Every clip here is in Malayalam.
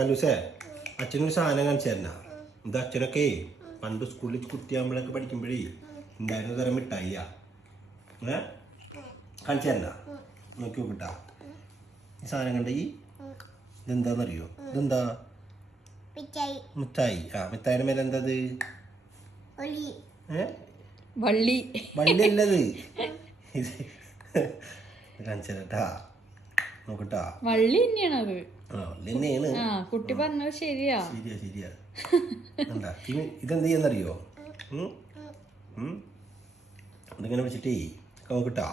കല്ലൂസേ അച്ഛനൊരു സാധനം കാണിച്ചു തരണ ഇത് അച്ഛനൊക്കെ? പണ്ട് സ്കൂളിൽ കുട്ടിയാകുമ്പോഴൊക്കെ പഠിക്കുമ്പോഴേ ഉണ്ടായിരുന്ന തരം മിഠായിയാ. ഏ? കാണിച്ചു തരണ നോക്കി നോക്കിട്ടാ. ഈ സാധനം കണ്ട ഈ ഇതെന്താന്നറിയോ? ഇതെന്താ? മിഠായി. ആ മിഠായിയുടെ മേലെ എന്താ അത് വള്ളി. വള്ളി അല്ലത്. കാണിച്ചു തരട്ടാ. നോക്കട്ടാ. വള്ളി തന്നെയാണത് ആ വള്ളി തന്നെയാണ്. ആ കുട്ടി പറഞ്ഞത് ശരിയാ. ശരിയാ ശരിയാ. ഇനി ഇതെന്ത് ചെയ്യാന്നറിയോ? ഇതിങ്ങനെ വെച്ചിട്ടേ നോക്കട്ടാ.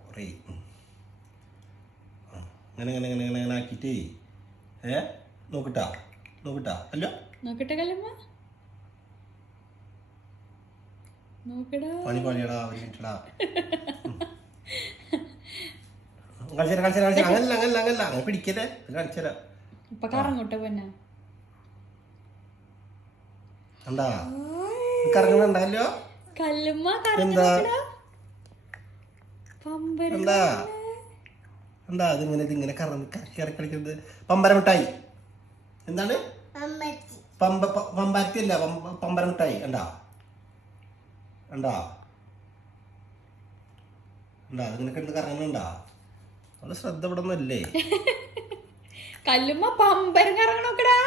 കുറേ അങ്ങനെ അങ്ങനെ അങ്ങനെ അങ്ങനെ ഇങ്ങനെ ആക്കിയിട്ടേ ഏ? നോക്കട്ടാ നോക്കട്ടാ. അല്ലോ. നോക്കട്ടെ കല്ലമ്മ. നോക്കടാ. പണി പണിയടാ ഒരു മിനിറ്റടാ. കളിച്ചരാ കളിച്ചരാ കളിച്ചരാ. അങ്ങനല്ല അങ്ങനല്ല അങ്ങനല്ല. അങ്ങനെ പിടിക്കല്ലേ? കളിച്ചരാ. ഇപ്പൊ കറങ്ങോട്ടെ പൊന്ന. എന്താ? എന്താ? എന്താ? എന്താ അതിങ്ങനെ ഇതിങ്ങനെ കറങ്ങി കറക്കി കളിക്കുന്നത് പമ്പര മിഠായി. എന്താണ്? പമ്പ പമ്പാരത്തി അല്ല പമ്പ- പമ്പര മിഠായി. എന്താ എന്താ എന്താ അതിങ്ങനെ കിടന്ന് അവൾ ശ്രദ്ധ കല്ലുമ്മ പമ്പരം കറങ്ങണോക്കടാ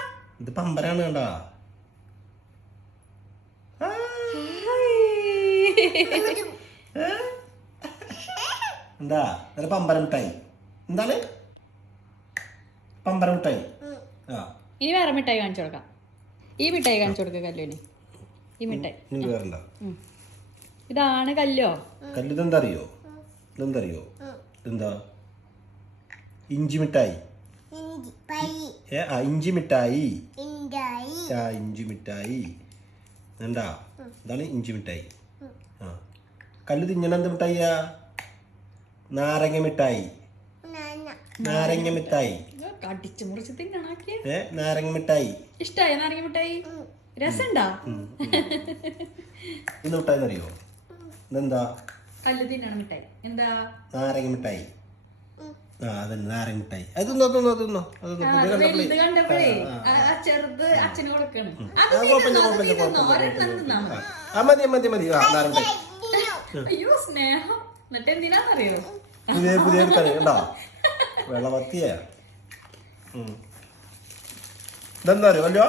ഇത് പമ്പരാണ് കണ്ടാ? എന്താ? നല്ല പമ്പര മിഠായി. എന്താണ് പമ്പരം മിഠായി. ആ. ഇനി വേറെ മിഠായി കാണിച്ചു കൊടുക്കാം. ഈ മിഠായി കാണിച്ചു കൊടുക്ക കല്ലുവിന്. ഈ മിഠായി. ഇതാണ് കല്ലോ. കല്ല് ഇതെന്താ അറിയോ? ഇതെന്താ അറിയോ? ഇതെന്താ? ഇഞ്ചി മിഠായി. ഇഞ്ചി പൈ ഏ ആ ഇഞ്ചി മിഠായി. ആ ഇഞ്ചി മിഠായി. എന്താ ഇതാണ് ഇഞ്ചി മിഠായി. ആ. കല്ല് തിന്നണ എന്ത് മിഠായിയാ? നാരങ്ങ മിഠായി. നാന നാരങ്ങ മിഠായി. കടിച്ചു മുറിച്ച് തിന്നണാക്കിയ ഏ നാരങ്ങ മിഠായി. ഇഷ്ടായ നാരങ്ങ മിഠായി? രസണ്ടാ? ഇന്ന് മിഠായി എന്നറിയോ ഇതെന്താ കല്ല് തിന്നണ മിഠായി. എന്താ? നാരങ്ങ മിഠായി. ആ അതന്നെ നാരങ്ങ മിഠായി. അത് തിന്നോ തിന്നോ തിന്നോ? അത് തിന്നോ. ആ, ഇത് കണ്ടപ്പോഴേ വലുത് കണ്ടപ്പോഴേ ആ ആ ചെറുത് അച്ഛന് കൊടുക്കാണ്. അത് ആ, നീ കുഴപ്പമില്ല, തിന്നോ, അത് കുഴപ്പമില്ല, തിന്നോ. കുഴപ്പമില്ല, ഒരെണ്ണം തിന്നാ മതി. ആ മതി മതി മതി. ആ നാരങ്ങ മിഠായി. അയ്യോ സ്നേഹം. എന്നിട്ട് എന്തിനാന്നറിയോ? പുതിയ പുതിയ ഒരു കളി കണ്ടോ? വെള്ളവത്തിയ ഇതെന്താ അറിയോ അല്ലോ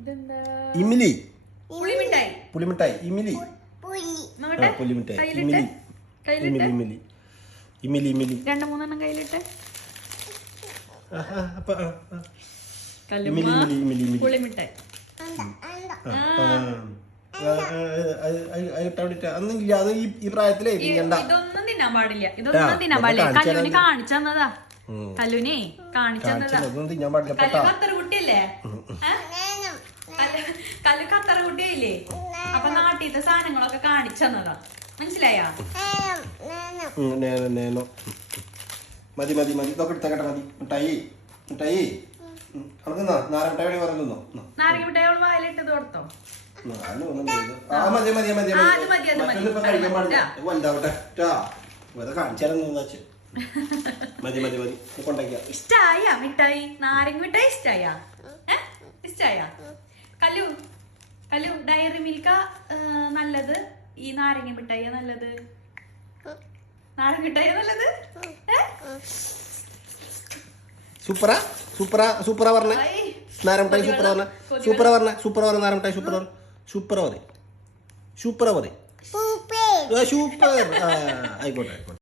ഇതെന്താ? ഇമിലി. പുളിമിഠായി. പുളിമിഠായി ഇമിലി. ആ പുളിമിഠായി കയ്യിലിട്ട്? ഇമിലി. ഇമിലി ഇമിലി. ഇമിലി ഇമിലി. രണ്ട് മൂന്നെണ്ണം കയ്യിലിട്ട്? അത് ഈ പ്രായത്തിലേ ഇതൊന്നും തിന്നാൻ പാടില്ല. ഇതൊന്നും തിന്നാൻ പാടില്ല. കല്ലുവിന് തരാൻ കാണിച്ചു തന്നതാ. തന്നതാ. കല്ലു കത്തറ കുട്ടിയല്ലേ? കല്ലു കല്ലു കത്തറ കുട്ടിയായില്ലേ? അപ്പൊ നാട്ടിലത്തെ സാധനങ്ങളൊക്കെ കാണിച്ചു തന്നതാ. മനസ്സിലായാ? നാനം നാനം മതി മതി മതി. ഇതൊക്കെ എടുത്തേക്കട്ടെ മതി. മിഠായി മിഠായി. അവിടെ നിന്നോ? നാരങ്ങ മിഠായി വേണമെങ്കിൽ പറഞ്ഞു നിന്നോ. നാരങ്ങ മിഠായി അവൾ വായിലിട്ട് ചെയ്തു. ആ മതി മതി മതി കഴിക്കാൻ പാടില്ല. വലുതാവട്ടെ. വെറുതെ കാണിച്ചാലെന്ന് വെച്ച്. മതി മതി മതി. ഇത് കൊണ്ടേക്കാം. ഇഷ്ടായ മിഠായി? നാരങ്ങ മിഠായി ഇഷ്ടായ? ഏ? ഇഷ്ടായ? കല്ലു കല്ലു ഡയറി മിൽക്ക നല്ലത്. ഈ നാരങ്ങ മിഠായിയാ നല്ലത്? നാരങ്ങ മിഠായി നല്ലത്? സൂപ്പറ? സൂപ്പറാ സൂപ്പറ പറഞ്ഞേ. നാരമിഠായി സൂപ്പറ പറഞ്ഞ. സൂപ്പറ പറഞ്ഞ. സൂപ്പറ പറഞ്ഞ നാരങ്ങ സൂപ്പർ പറഞ്ഞു. സൂപ്പറാ പറയും സൂപ്പറ പറയും സൂപ്പർ. ആയിക്കോട്ടെ ആയിക്കോട്ടെ.